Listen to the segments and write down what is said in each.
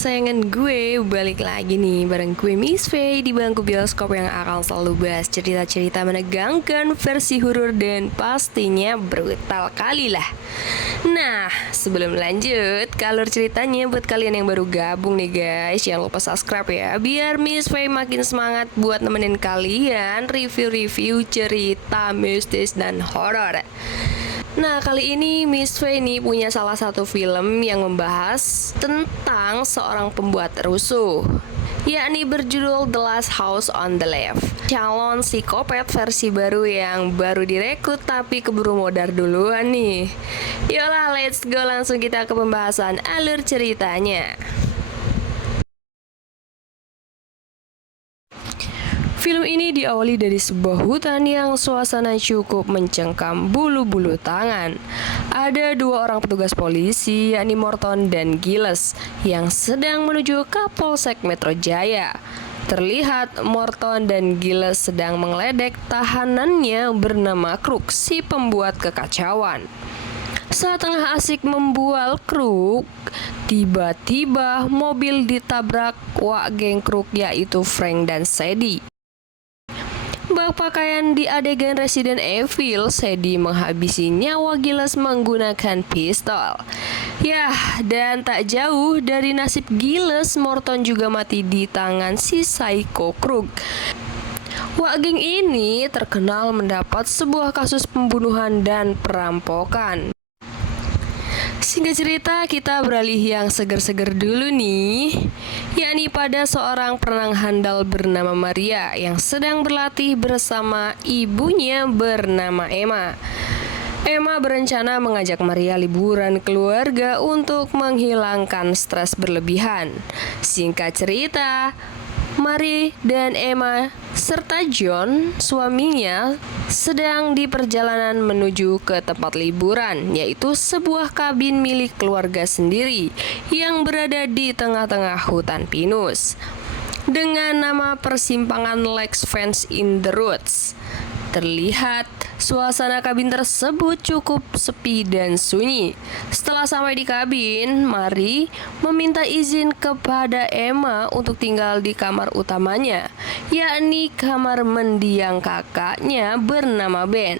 Sayangan gue, balik lagi nih bareng gue Miss Faye di bangku bioskop yang akan selalu bahas cerita-cerita menegangkan versi horor dan pastinya brutal kali lah. Nah, sebelum lanjut, kalau ceritanya buat kalian yang baru gabung nih guys, jangan lupa subscribe ya, biar Miss Faye makin semangat buat nemenin kalian review-review cerita mistis dan horor. Nah, kali ini Miss Faye nih punya salah satu film yang membahas tentang seorang pembuat rusuh, yakni berjudul The Last House on the Left. Calon psikopat versi baru yang baru direkrut tapi keburu modar duluan nih. Yolah, let's go, langsung kita ke pembahasan alur ceritanya. Film ini diawali dari sebuah hutan yang suasana cukup mencengkam bulu-bulu tangan. Ada dua orang petugas polisi, yakni Morton dan Giles, yang sedang menuju Kapolsek Metro Jaya. Terlihat Morton dan Giles sedang mengeledek tahanannya bernama Kruk, si pembuat kekacauan. Saat tengah asik membual Kruk, tiba-tiba mobil ditabrak wak geng Kruk, yaitu Frank dan Sadie. Bak pakaian di adegan Resident Evil, Sadie menghabisi nyawa Giles menggunakan pistol. Yah, dan tak jauh dari nasib Giles, Morton juga mati di tangan si Psycho Krug. Wak geng ini terkenal mendapat sebuah kasus pembunuhan dan perampokan. Singkat cerita, kita beralih yang seger-seger dulu nih, yakni pada seorang perenang handal bernama Maria yang sedang berlatih bersama ibunya bernama Emma. Emma berencana mengajak Maria liburan keluarga untuk menghilangkan stres berlebihan. Singkat cerita, Mary dan Emma serta John, suaminya, sedang di perjalanan menuju ke tempat liburan, yaitu sebuah kabin milik keluarga sendiri yang berada di tengah-tengah hutan pinus dengan nama persimpangan Lex Fence in the Roots. Terlihat suasana kabin tersebut cukup sepi dan sunyi. Setelah sampai di kabin, Mary meminta izin kepada Emma untuk tinggal di kamar utamanya, yakni kamar mendiang kakaknya bernama Ben.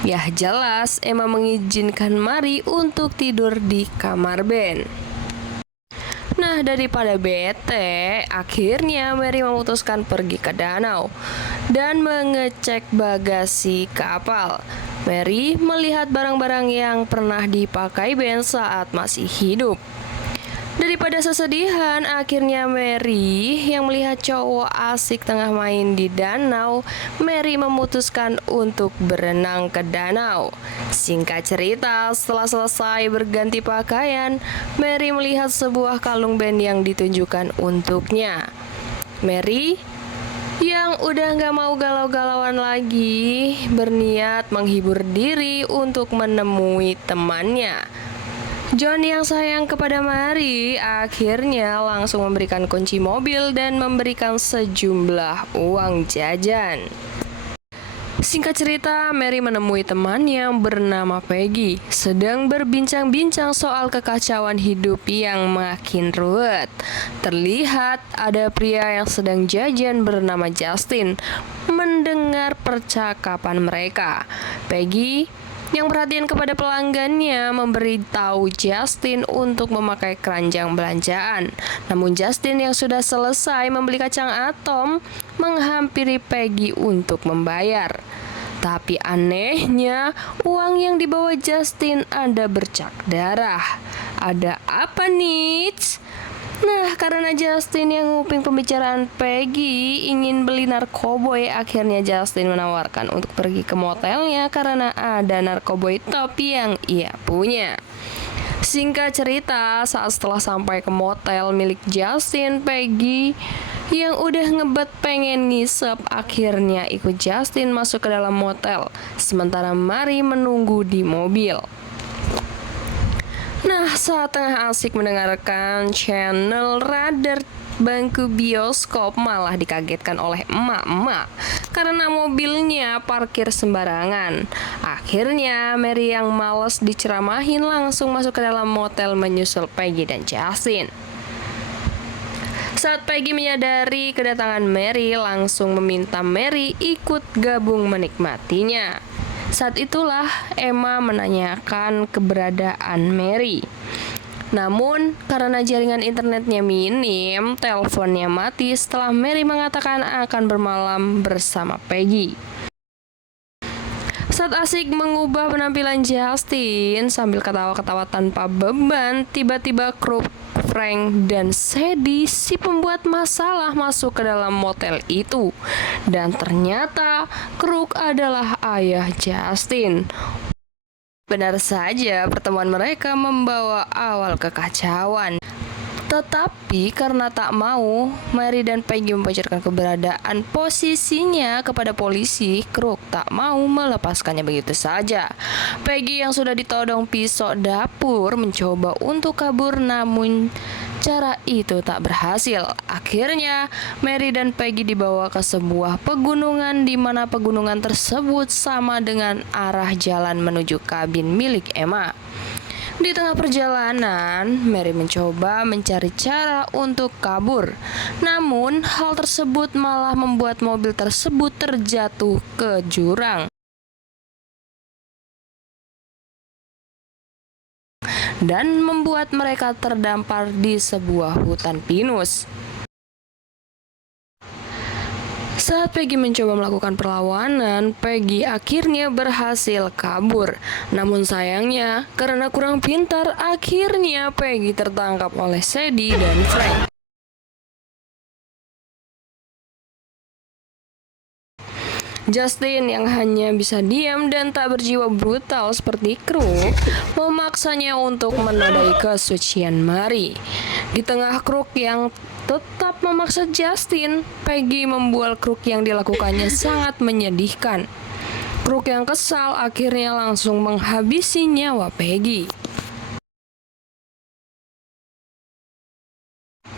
Yah, jelas Emma mengizinkan Mary untuk tidur di kamar Ben. Nah, daripada bete, akhirnya Mary memutuskan pergi ke danau dan mengecek bagasi kapal. Mary melihat barang-barang yang pernah dipakai Ben saat masih hidup. Daripada sesedihan, akhirnya Mary yang melihat cowok asik tengah main di danau, Mary memutuskan untuk berenang ke danau. Singkat cerita, setelah selesai berganti pakaian, Mary melihat sebuah kalung Ben yang ditunjukkan untuknya. Mary yang udah gak mau galau-galauan lagi, berniat menghibur diri untuk menemui temannya. John yang sayang kepada Mary akhirnya langsung memberikan kunci mobil dan memberikan sejumlah uang jajan. Singkat cerita, Mary menemui teman yang bernama Peggy, sedang berbincang-bincang soal kekacauan hidup yang makin ruwet. Terlihat ada pria yang sedang jajan bernama Justin mendengar percakapan mereka. Peggy yang perhatian kepada pelanggannya memberitahu Justin untuk memakai keranjang belanjaan. Namun Justin yang sudah selesai membeli kacang atom menghampiri Peggy untuk membayar. Tapi anehnya, uang yang dibawa Justin ada bercak darah. Ada apa nih? Nah, karena Justin yang nguping pembicaraan Peggy ingin beli narkoboy, akhirnya Justin menawarkan untuk pergi ke motelnya karena ada narkoboy top yang ia punya. Singkat cerita, saat setelah sampai ke motel milik Justin, Peggy yang udah ngebet pengen ngisep akhirnya ikut Justin masuk ke dalam motel, sementara Mary menunggu di mobil. Nah, saat tengah asik mendengarkan channel radar bangku bioskop, malah dikagetkan oleh emak-emak karena mobilnya parkir sembarangan. Akhirnya Mary yang malas diceramahin langsung masuk ke dalam motel menyusul Peggy dan Justin. Saat Peggy menyadari kedatangan Mary, langsung meminta Mary ikut gabung menikmatinya. Saat itulah Emma menanyakan keberadaan Mary. Namun, karena jaringan internetnya minim, teleponnya mati setelah Mary mengatakan akan bermalam bersama Peggy. Saat asik mengubah penampilan Justin sambil ketawa-ketawa tanpa beban, tiba-tiba Crook, Frank, dan Sadie, si pembuat masalah, masuk ke dalam motel itu. Dan ternyata Crook adalah ayah Justin. Benar saja, pertemuan mereka membawa awal kekacauan. Tetapi karena tak mau Mary dan Peggy membocorkan keberadaan posisinya kepada polisi, Crook tak mau melepaskannya begitu saja. Peggy yang sudah ditodong pisau dapur mencoba untuk kabur, namun cara itu tak berhasil. Akhirnya Mary dan Peggy dibawa ke sebuah pegunungan di mana pegunungan tersebut sama dengan arah jalan menuju kabin milik Emma. Di tengah perjalanan, Mary mencoba mencari cara untuk kabur. Namun, hal tersebut malah membuat mobil tersebut terjatuh ke jurang dan membuat mereka terdampar di sebuah hutan pinus. Saat Peggy mencoba melakukan perlawanan, Peggy akhirnya berhasil kabur. Namun sayangnya, karena kurang pintar, akhirnya Peggy tertangkap oleh Sadie dan Frank. Justin yang hanya bisa diam dan tak berjiwa brutal seperti Crook memaksanya untuk menodai kesucian Mary. Di tengah Crook yang tetap memaksa Justin, Peggy membual Crook yang dilakukannya sangat menyedihkan. Crook yang kesal akhirnya langsung menghabisi nyawa Peggy.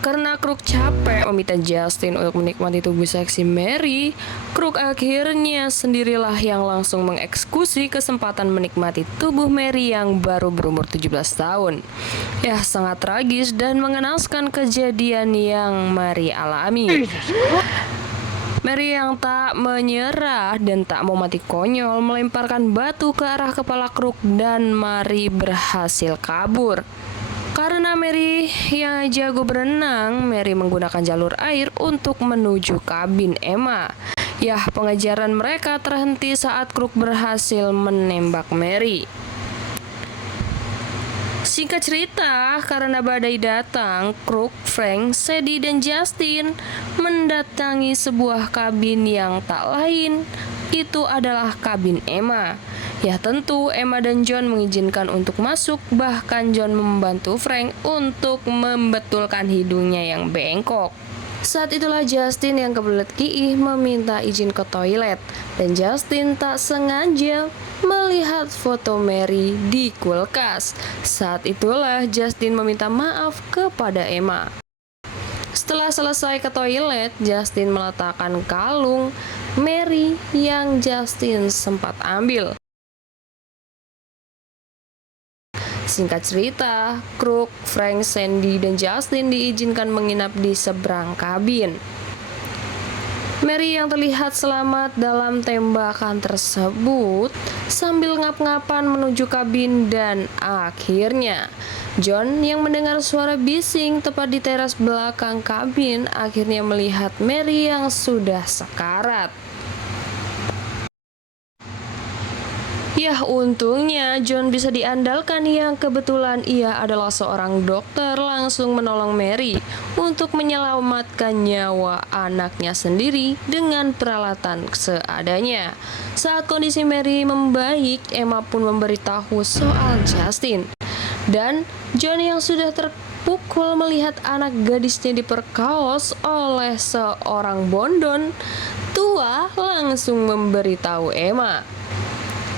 Karena Crook capek meminta Justin untuk menikmati tubuh seksi Mary, Crook akhirnya sendirilah yang langsung mengeksekusi kesempatan menikmati tubuh Mary yang baru berumur 17 tahun. Ya, sangat tragis dan mengenaskan kejadian yang Mary alami. Mary yang tak menyerah dan tak mau mati konyol melemparkan batu ke arah kepala Crook dan Mary berhasil kabur. Karena Mary yang jago berenang, Mary menggunakan jalur air untuk menuju kabin Emma. Yah, pengejaran mereka terhenti saat Crook berhasil menembak Mary. Singkat cerita, karena badai datang, Crook, Frank, Sadie, dan Justin mendatangi sebuah kabin yang tak lain, itu adalah kabin Emma. Ya tentu Emma dan John mengizinkan untuk masuk, bahkan John membantu Frank untuk membetulkan hidungnya yang bengkok. Saat itulah Justin yang kebelet kiih meminta izin ke toilet, dan Justin tak sengaja melihat foto Mary di kulkas. Saat itulah Justin meminta maaf kepada Emma. Setelah selesai ke toilet, Justin meletakkan kalung Mary yang Justin sempat ambil. Singkat cerita, Crook, Frank, Sandy, dan Justin diizinkan menginap di seberang kabin. Mary yang terlihat selamat dalam tembakan tersebut sambil ngap-ngapan menuju kabin, dan akhirnya John yang mendengar suara bising tepat di teras belakang kabin akhirnya melihat Mary yang sudah sekarat. Yah, untungnya John bisa diandalkan yang kebetulan ia adalah seorang dokter, langsung menolong Mary untuk menyelamatkan nyawa anaknya sendiri dengan peralatan seadanya. Saat kondisi Mary membaik, Emma pun memberitahu soal Justin. Dan John yang sudah terpukul melihat anak gadisnya diperkaos oleh seorang bondon tua langsung memberitahu Emma.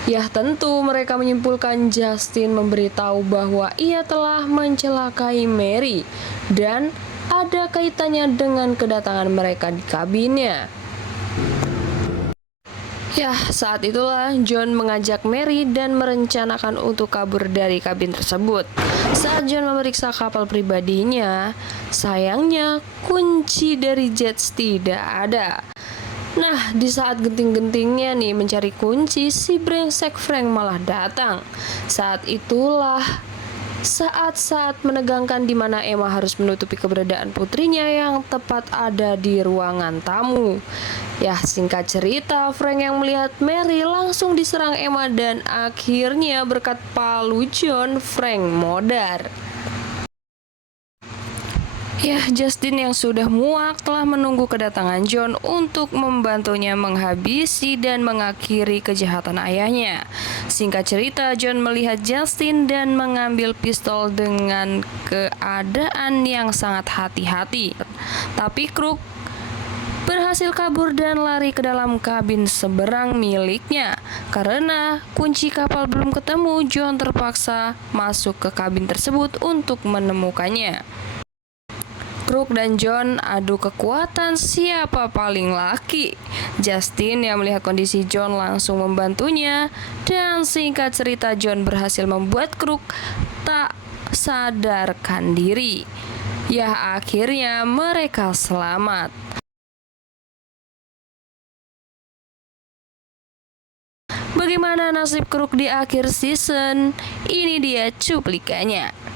Ya tentu mereka menyimpulkan Justin memberitahu bahwa ia telah mencelakai Mary dan ada kaitannya dengan kedatangan mereka di kabinnya. Ya, saat itulah John mengajak Mary dan merencanakan untuk kabur dari kabin tersebut. Saat John memeriksa kapal pribadinya, sayangnya kunci dari Jets tidak ada. Nah, di saat genting-gentingnya nih mencari kunci, si brengsek Frank malah datang. Saat menegangkan di mana Emma harus menutupi keberadaan putrinya yang tepat ada di ruangan tamu. Ya, singkat cerita, Frank yang melihat Mary langsung diserang Emma dan akhirnya berkat palu John, Frank modar. Ya, Justin yang sudah muak telah menunggu kedatangan John untuk membantunya menghabisi dan mengakhiri kejahatan ayahnya. Singkat cerita, John melihat Justin dan mengambil pistol dengan keadaan yang sangat hati-hati. Tapi Crook berhasil kabur dan lari ke dalam kabin seberang miliknya. Karena kunci kapal belum ketemu, John terpaksa masuk ke kabin tersebut untuk menemukannya. Crook dan John adu kekuatan siapa paling laki. Justin yang melihat kondisi John langsung membantunya, dan singkat cerita John berhasil membuat Crook tak sadarkan diri. Ya, akhirnya mereka selamat. Bagaimana nasib Crook di akhir season? Ini dia cuplikannya.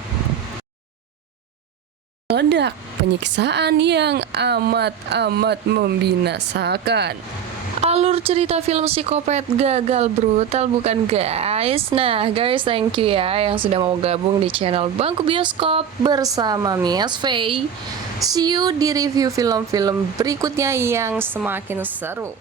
Meledak, penyiksaan yang amat membinasakan. Alur cerita film psikopat gagal brutal bukan guys? Nah guys, thank you ya yang sudah mau gabung di channel Bangku Bioskop bersama Mias Faye. See you di review film-film berikutnya yang semakin seru.